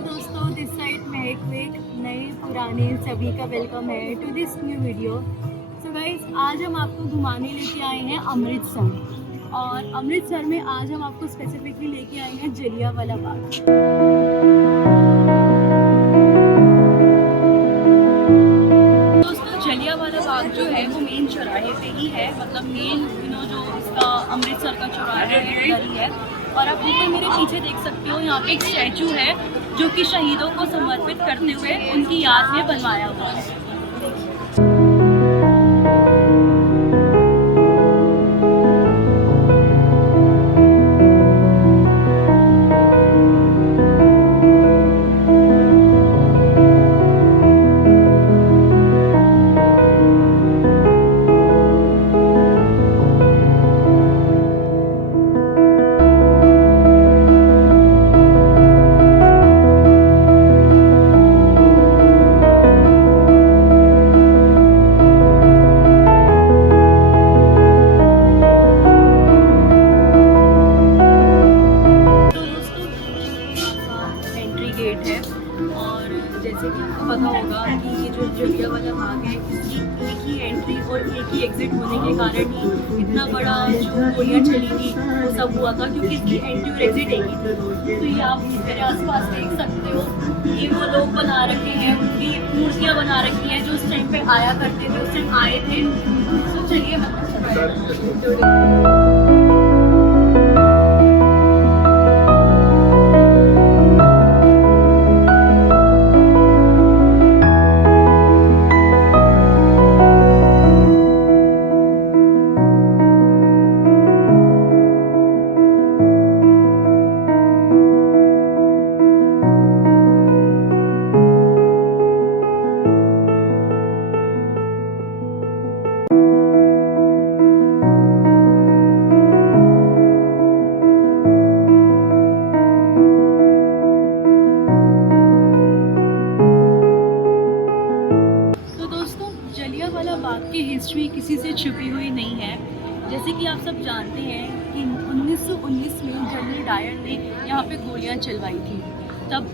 दोस्तों, this side महक वेक नए पुराने सभी का वेलकम है to this new video. So guys, आज हम आपको घुमाने लेके आए हैं अमृतसर। और अमृतसर में आज हम आपको स्पेसिफिकली लेके आए हैं जलियांवाला बाग। दोस्तों, जलियांवाला बाग जो है वो मेन चौराहे पे ही है, मतलब मेन जो इसका अमृतसर का चौराहा है उधर ही है। और आप ऊपर मेरे पीछे देख सकते हो, यहाँ पे एक स्टैचू है जो कि शहीदों को समर्पित करते हुए उनकी याद में बनवाया हुआ है। जैसे कि आपको पता होगा कि ये जो जलियांवाला बाग है, इसकी एक ही एंट्री और एक ही एग्जिट होने के कारण ही इतना बड़ा जो गोलियाँ चली थी वो सब हुआ था, क्योंकि इसकी एंट्री और एग्जिट एक ही थी। तो ये आप मेरे आसपास देख सकते हो, ये वो लोग बना रखे हैं, उनकी मूर्तियाँ बना रखी हैं जो उस टाइम पे आया करते थे, उस टाइम आए थे। तो चलिए जलियांवाला बाग की हिस्ट्री किसी से छुपी हुई नहीं है। जैसे कि आप सब जानते हैं कि 1919 में जनरल डायर ने यहाँ पे गोलियाँ चलवाई थी। तब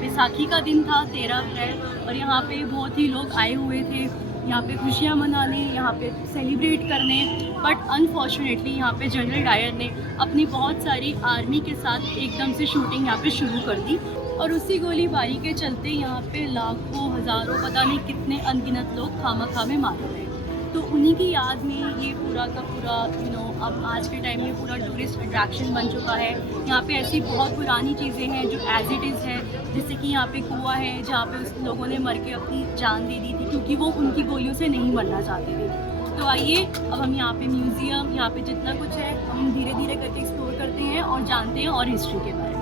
बैसाखी का दिन था, 13 अप्रैल, और यहाँ पे बहुत ही लोग आए हुए थे यहाँ पे खुशियाँ मनाने, यहाँ पे सेलिब्रेट करने। बट अनफॉर्चुनेटली यहाँ पे जनरल डायर ने अपनी बहुत सारी आर्मी के साथ एकदम से शूटिंग यहाँ पे शुरू कर दी, और उसी गोलीबारी के चलते यहाँ पे लाखों हज़ारों पता नहीं कितने अनगिनत लोग खामखा में मारे गए। तो उन्हीं की याद में ये पूरा का पूरा अब आज के टाइम में पूरा टूरिस्ट अट्रैक्शन बन चुका है। यहाँ पे ऐसी बहुत पुरानी चीज़ें हैं जो एज इट इज़ है, जैसे कि यहाँ पे कुआं है जहाँ पे उस लोगों ने मर के अपनी जान दे दी थी, क्योंकि वो उनकी गोलियों से नहीं मरना चाहते थे। तो आइए अब हम यहाँ पे म्यूज़ियम, यहाँ पे जितना कुछ है हम धीरे धीरे करके एक्सप्लोर करते हैं और जानते हैं और हिस्ट्री के बारे में।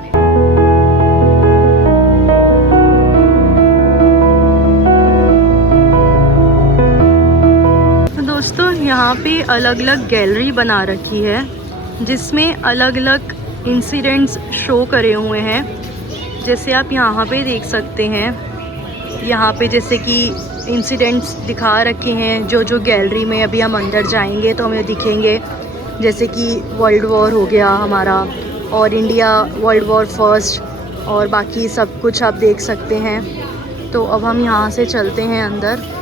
दोस्तों, यहाँ पे अलग अलग गैलरी बना रखी है जिसमें अलग अलग इंसिडेंट्स शो करे हुए हैं। जैसे आप यहाँ पे देख सकते हैं, यहाँ पे जैसे कि इंसिडेंट्स दिखा रखे हैं जो गैलरी में अभी हम अंदर जाएंगे तो हमें दिखेंगे। जैसे कि वर्ल्ड वॉर हो गया हमारा, और इंडिया वर्ल्ड वॉर फर्स्ट, और बाकी सब कुछ आप देख सकते हैं। तो अब हम यहाँ से चलते हैं अंदर।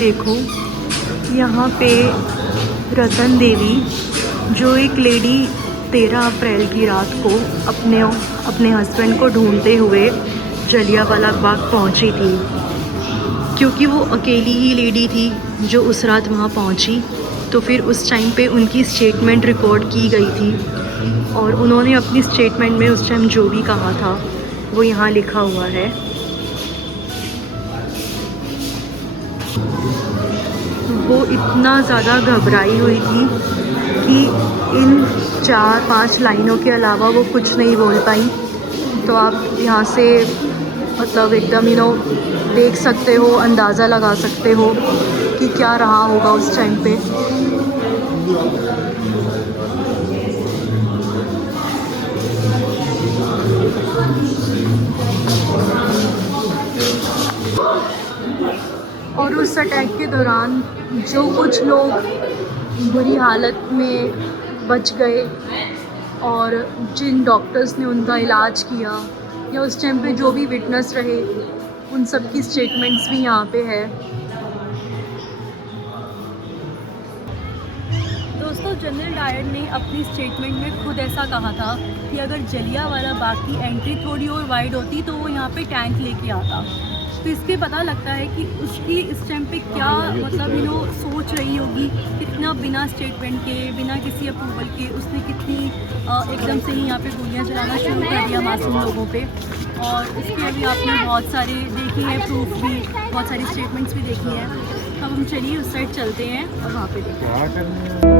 देखो, यहाँ पे रतन देवी, जो एक लेडी 13 अप्रैल की रात को अपने हस्बैंड को ढूंढते हुए जलियांवाला बाग पहुँची थी, क्योंकि वो अकेली ही लेडी थी जो उस रात वहाँ पहुँची। तो फिर उस टाइम पे उनकी स्टेटमेंट रिकॉर्ड की गई थी और उन्होंने अपनी स्टेटमेंट में उस टाइम जो भी कहा था वो यहाँ लिखा हुआ है। वो इतना ज़्यादा घबराई हुई थी कि इन 4-5 लाइनों के अलावा वो कुछ नहीं बोल पाई। तो आप यहाँ से मतलब एकदम देख सकते हो, अंदाज़ा लगा सकते हो कि क्या रहा होगा उस टाइम पे। और उस अटैक के दौरान जो कुछ लोग बुरी हालत में बच गए और जिन डॉक्टर्स ने उनका इलाज किया या उस टाइम पे जो भी विटनेस रहे, उन सब की स्टेटमेंट्स भी यहाँ पे है। दोस्तों, जनरल डायर ने अपनी स्टेटमेंट में खुद ऐसा कहा था कि अगर जलियांवाला बाग की एंट्री थोड़ी और वाइड होती तो वो यहाँ पे टैंक लेके आता। तो इसके पता लगता है कि उसकी इस टाइम पे क्या मतलब सोच रही होगी, कितना बिना स्टेटमेंट के, बिना किसी अप्रूवल के उसने कितनी एकदम से ही यहाँ पे गोलियाँ चलाना शुरू कर दिया मासूम लोगों पे। और इसके अभी आपने बहुत सारे देखी हैं प्रूफ भी, बहुत सारी स्टेटमेंट्स भी देखी हैं। अब हम चलिए उस साइड चलते हैं और वहाँ पे देखते हैं।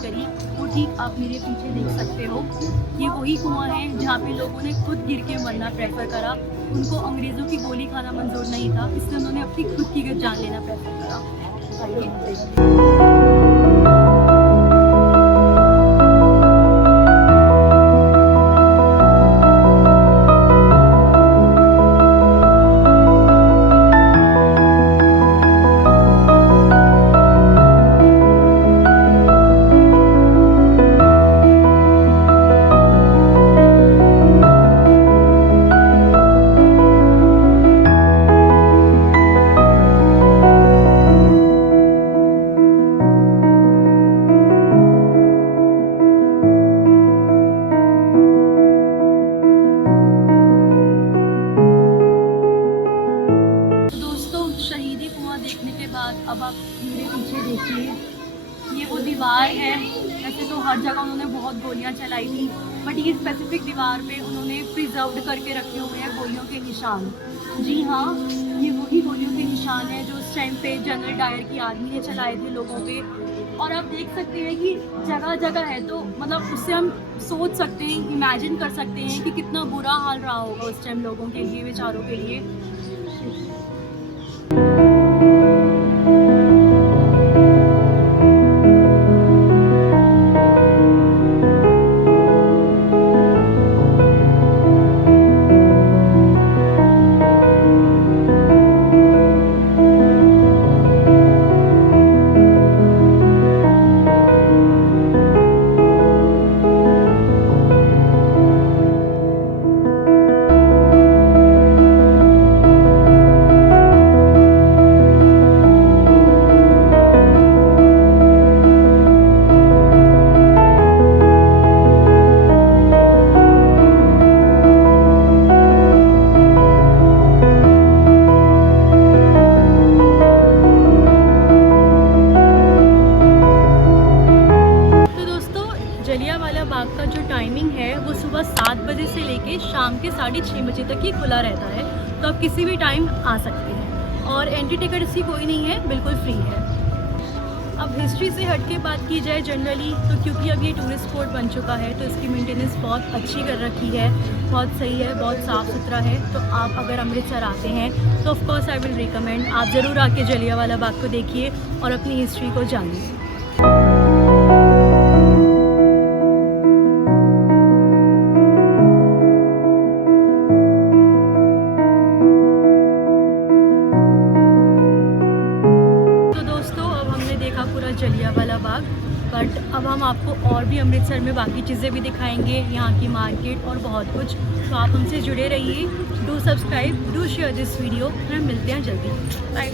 करी वो ठीक आप मेरे पीछे देख सकते हो, ये वही कुआं है जहाँ पे लोगों ने खुद गिर के मरना प्रेफर करा। उनको अंग्रेज़ों की गोली खाना मंजूर नहीं था, इसलिए उन्होंने अपनी खुद की जान लेना प्रेफर करा। आइए। अब आप मेरे पीछे देखिए, ये वो दीवार है। वैसे तो हर जगह उन्होंने बहुत गोलियां चलाई थी, बट ये स्पेसिफिक दीवार पे उन्होंने प्रिजर्व्ड करके रखे हुए हैं गोलियों के निशान। जी हाँ, ये वही गोलियों के निशान हैं जो उस टाइम पे जनरल डायर की आर्मी ने चलाए थे लोगों पे। और आप देख सकते हैं कि जगह जगह है, तो मतलब उससे हम सोच सकते हैं, इमेजिन कर सकते हैं कि कितना बुरा हाल रहा होगा उस टाइम लोगों के लिए, बेचारों के लिए। जलियांवाला बाग का जो टाइमिंग है वो सुबह 7 बजे से लेके शाम के 6:30 बजे तक ही खुला रहता है, तो आप किसी भी टाइम आ सकते हैं। और एंट्री टिकट इसकी कोई नहीं है, बिल्कुल फ्री है। अब हिस्ट्री से हट के बात की जाए जनरली, तो क्योंकि अब ये टूरिस्ट स्पॉट बन चुका है तो इसकी मेंटेनेंस बहुत अच्छी कर रखी है, बहुत सही है, बहुत साफ़ सुथरा है। तो आप अगर अमृतसर आते हैं तो of course I will recommend आप ज़रूर आके जलियांवाला बाग को देखिए और अपनी हिस्ट्री को जानिए। था पूरा जलियांवाला बाग, बट अब हम आपको और भी अमृतसर में बाकी चीज़ें भी दिखाएंगे, यहाँ की मार्केट और बहुत कुछ। तो आप हमसे जुड़े रहिए। Do subscribe, do share this video, और हम मिलते हैं जल्दी। बाय।